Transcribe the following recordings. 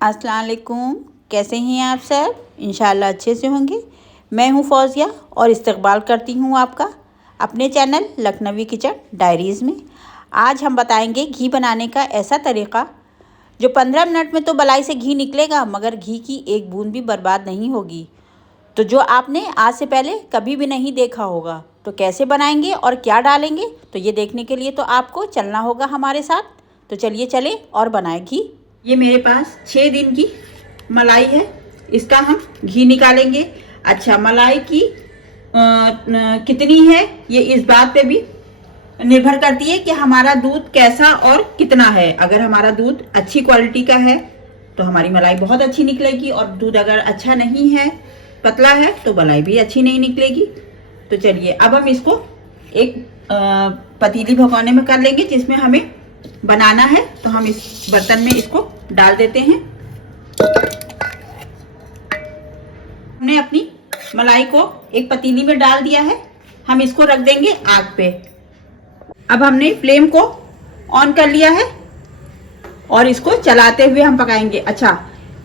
अस्सलाम वालेकुम। कैसे हैं आप सब? इंशाल्लाह अच्छे से होंगे। मैं हूं फौजिया और इस्तकबाल करती हूं आपका अपने चैनल लखनवी किचन डायरीज़ में। आज हम बताएंगे घी बनाने का ऐसा तरीक़ा जो 15 मिनट में तो बलाई से घी निकलेगा, मगर घी की एक बूंद भी बर्बाद नहीं होगी। तो जो आपने आज से पहले कभी भी नहीं देखा होगा, तो कैसे बनाएंगे और क्या डालेंगे, तो ये देखने के लिए तो आपको चलना होगा हमारे साथ। तो चलिए चलें और बनाएं घी। ये मेरे पास 6 दिन की मलाई है, इसका हम घी निकालेंगे। अच्छा, मलाई की कितनी है ये इस बात पे भी निर्भर करती है कि हमारा दूध कैसा और कितना है। अगर हमारा दूध अच्छी क्वालिटी का है तो हमारी मलाई बहुत अच्छी निकलेगी, और दूध अगर अच्छा नहीं है, पतला है, तो मलाई भी अच्छी नहीं निकलेगी। तो चलिए अब हम इसको एक पतीली भगोने में कर लेंगे जिसमें हमें बनाना है। तो हम इस बर्तन में इसको डाल देते हैं। हमने अपनी मलाई को एक पतीली में डाल दिया है, हम इसको रख देंगे आग पे। अब हमने फ्लेम को ऑन कर लिया है और इसको चलाते हुए हम पकाएंगे। अच्छा,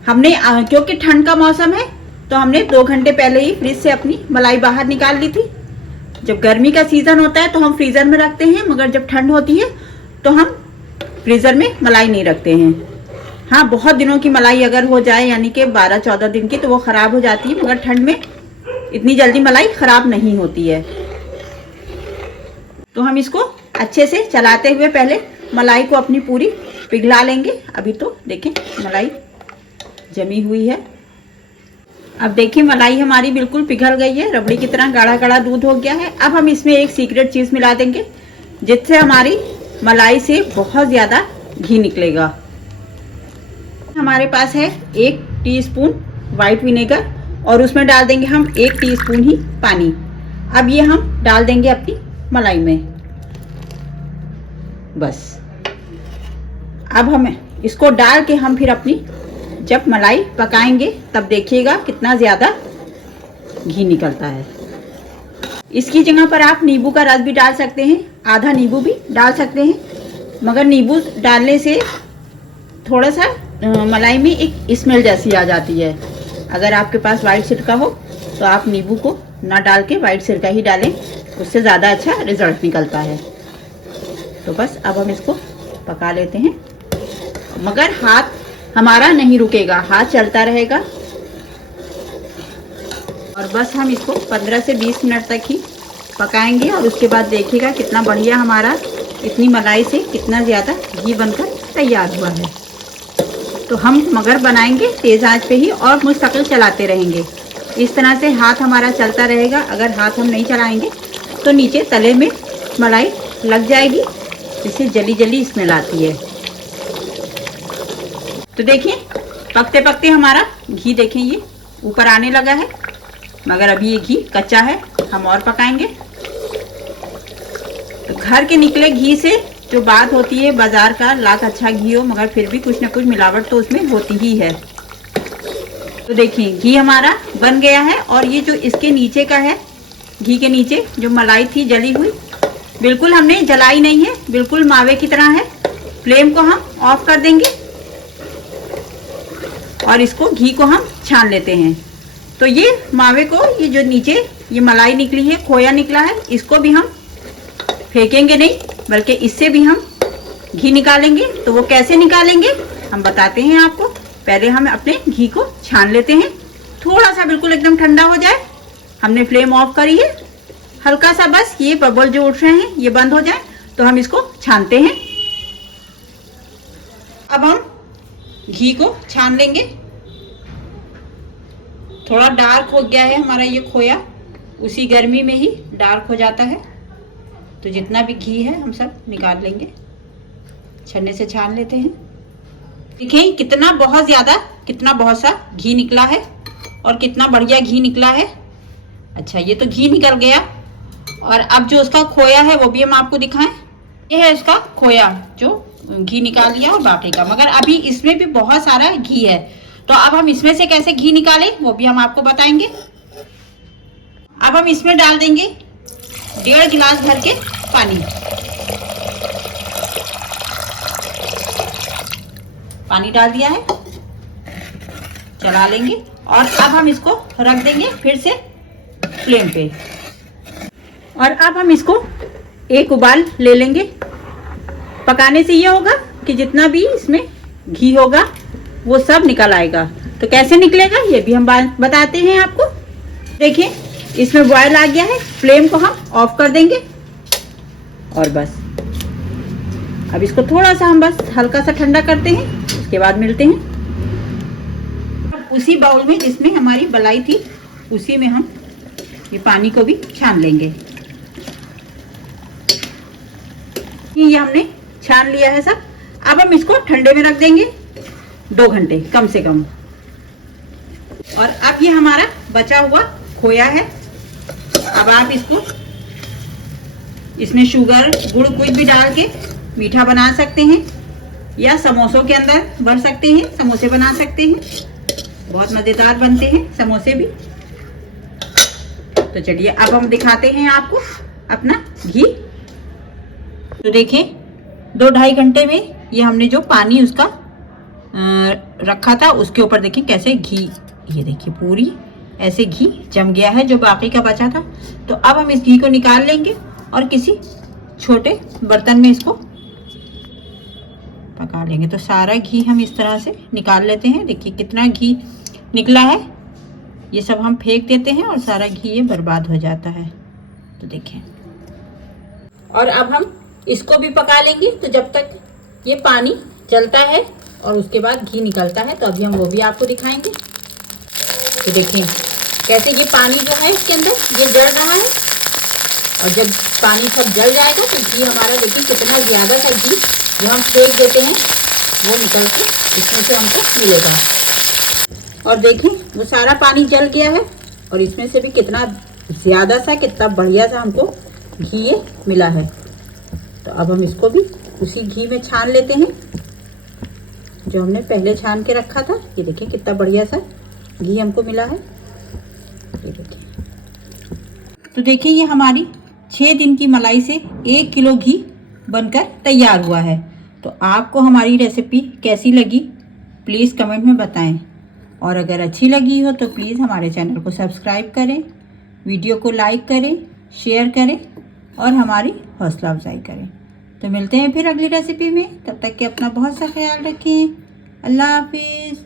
हमने क्योंकि ठंड का मौसम है तो हमने 2 घंटे पहले ही फ्रिज से अपनी मलाई बाहर निकाल ली थी। जब गर्मी का सीजन होता है तो हम फ्रीजर में रखते हैं, मगर जब ठंड होती है तो हम फ्रीजर में मलाई नहीं रखते हैं। हाँ, बहुत दिनों की मलाई अगर हो जाए, यानी कि 12-14 दिन की, तो वो ख़राब हो जाती है, मगर ठंड में इतनी जल्दी मलाई ख़राब नहीं होती है। तो हम इसको अच्छे से चलाते हुए पहले मलाई को अपनी पूरी पिघला लेंगे। अभी तो देखें मलाई जमी हुई है। अब देखिए मलाई हमारी बिल्कुल पिघल गई है, रबड़ी की तरह गाढ़ा गाढ़ा दूध हो गया है। अब हम इसमें एक सीक्रेट चीज़ मिला देंगे जिससे हमारी मलाई से बहुत ज़्यादा घी निकलेगा। हमारे पास है 1 टीस्पून वाइट विनेगर और उसमें डाल देंगे हम 1 टीस्पून ही पानी। अब ये हम डाल देंगे अपनी मलाई में। बस अब हम इसको डाल के हम फिर अपनी जब मलाई पकाएंगे तब देखिएगा कितना ज़्यादा घी निकलता है। इसकी जगह पर आप नींबू का रस भी डाल सकते हैं, आधा नींबू भी डाल सकते हैं, मगर नींबू डालने से थोड़ा सा मलाई में एक स्मेल जैसी आ जाती है। अगर आपके पास वाइट सिरका हो तो आप नींबू को ना डाल के वाइट सिरका ही डालें, उससे ज़्यादा अच्छा रिजल्ट निकलता है। तो बस अब हम इसको पका लेते हैं, मगर हाथ हमारा नहीं रुकेगा, हाथ चलता रहेगा। और बस हम इसको 15 से 20 मिनट तक ही पकाएंगे और उसके बाद देखिएगा कितना बढ़िया हमारा इतनी मलाई से कितना ज़्यादा घी बनकर तैयार हुआ है। तो हम मगर बनाएंगे तेज़ आंच पे ही और मुस्तकिल चलाते रहेंगे। इस तरह से हाथ हमारा चलता रहेगा। अगर हाथ हम नहीं चलाएंगे तो नीचे तले में मलाई लग जाएगी, जिससे जली जली स्मेल आती है। तो देखिए पकते पकते हमारा घी देखें ये ऊपर आने लगा है, मगर अभी ये घी कच्चा है, हम और पकाएंगे। तो घर के निकले घी से जो बात होती है, बाजार का लाख अच्छा घी हो मगर फिर भी कुछ ना कुछ मिलावट तो उसमें होती ही है। तो देखिए घी हमारा बन गया है और ये जो इसके नीचे का है, घी के नीचे जो मलाई थी जली हुई, बिल्कुल हमने जलाई नहीं है, बिल्कुल मावे की तरह है। फ्लेम को हम ऑफ कर देंगे और इसको घी को हम छान लेते हैं। तो ये मावे को, ये जो नीचे ये मलाई निकली है, खोया निकला है, इसको भी हम फेंकेंगे नहीं, बल्कि इससे भी हम घी निकालेंगे। तो वो कैसे निकालेंगे हम बताते हैं आपको। पहले हम अपने घी को छान लेते हैं, थोड़ा सा बिल्कुल एकदम ठंडा हो जाए। हमने फ्लेम ऑफ करी है, हल्का सा बस ये बबल जो उठ रहे हैं ये बंद हो जाए तो हम इसको छानते हैं। अब हम घी को छान लेंगे। थोड़ा डार्क हो गया है हमारा ये खोया, उसी गर्मी में ही डार्क हो जाता है। तो जितना भी घी है हम सब निकाल लेंगे, छन्ने से छान लेते हैं। देखें कितना बहुत ज़्यादा, कितना बहुत सा घी निकला है और कितना बढ़िया घी निकला है। अच्छा, ये तो घी निकल गया। और अब जो उसका खोया है वो भी हम आपको दिखाएं। ये है उसका खोया जो घी निकाल लिया और बाकी का, मगर अभी इसमें भी बहुत सारा घी है। तो अब हम इसमें से कैसे घी निकालें वो भी हम आपको बताएंगे। अब हम इसमें डाल देंगे 1.5 गिलास भर के पानी। पानी डाल दिया है। चला लेंगे और अब हम इसको रख देंगे फिर से फ्लेम पे। और अब हम इसको एक उबाल ले लेंगे। पकाने से ये होगा कि जितना भी इसमें घी होगा वो सब निकल आएगा। तो कैसे निकलेगा ये भी हम बताते हैं आपको। देखिए इसमें बॉयल आ गया है, फ्लेम को हम ऑफ कर देंगे और बस अब इसको थोड़ा सा हम बस हल्का सा ठंडा करते हैं, उसके बाद मिलते हैं। उसी बाउल में जिसमें हमारी मलाई थी उसी में हम ये पानी को भी छान लेंगे। ये हमने छान लिया है सब। अब हम इसको ठंडे में रख देंगे 2 घंटे कम से कम। और अब ये हमारा बचा हुआ खोया है। अब आप इसको इसमें शुगर गुड़ कुछ भी डाल के मीठा बना सकते हैं या समोसों के अंदर भर सकते हैं, समोसे बना सकते हैं, बहुत मज़ेदार बनते हैं समोसे भी। तो चलिए अब हम दिखाते हैं आपको अपना घी। तो देखिए 2-2.5 घंटे में ये हमने जो पानी उसका रखा था उसके ऊपर देखिए कैसे घी, ये देखिए पूरी ऐसे घी जम गया है जो बाकी का बचा था। तो अब हम इस घी को निकाल लेंगे और किसी छोटे बर्तन में इसको पका लेंगे। तो सारा घी हम इस तरह से निकाल लेते हैं। देखिए कितना घी निकला है, ये सब हम फेंक देते हैं और सारा घी ये बर्बाद हो जाता है। तो देखिए और अब हम इसको भी पका लेंगे। तो जब तक ये पानी जलता है और उसके बाद घी निकलता है तो अभी हम वो भी आपको दिखाएंगे। तो देखिए कैसे ये पानी जो है इसके अंदर ये जल रहा है और जब पानी सब जल जाएगा तो घी हमारा देखिए कितना ज़्यादा सा घी जो हम फेंक देते हैं वो निकल के इसमें से हमको मिलेगा। और देखिए वो सारा पानी जल गया है और इसमें से भी कितना ज़्यादा सा कितना बढ़िया सा हमको घी ये मिला है। तो अब हम इसको भी उसी घी में छान लेते हैं जो हमने पहले छान के रखा था। ये देखिए कितना बढ़िया सा घी हमको मिला है, ये देखिए। तो देखिए ये हमारी 6 दिन की मलाई से 1 किलो घी बनकर तैयार हुआ है। तो आपको हमारी रेसिपी कैसी लगी प्लीज़ कमेंट में बताएं और अगर अच्छी लगी हो तो प्लीज़ हमारे चैनल को सब्सक्राइब करें, वीडियो को लाइक करें, शेयर करें और हमारी हौसला अफजाई करें। तो मिलते हैं फिर अगली रेसिपी में, तब तक के अपना बहुत सा ख्याल रखें। अल्लाह हाफिज़।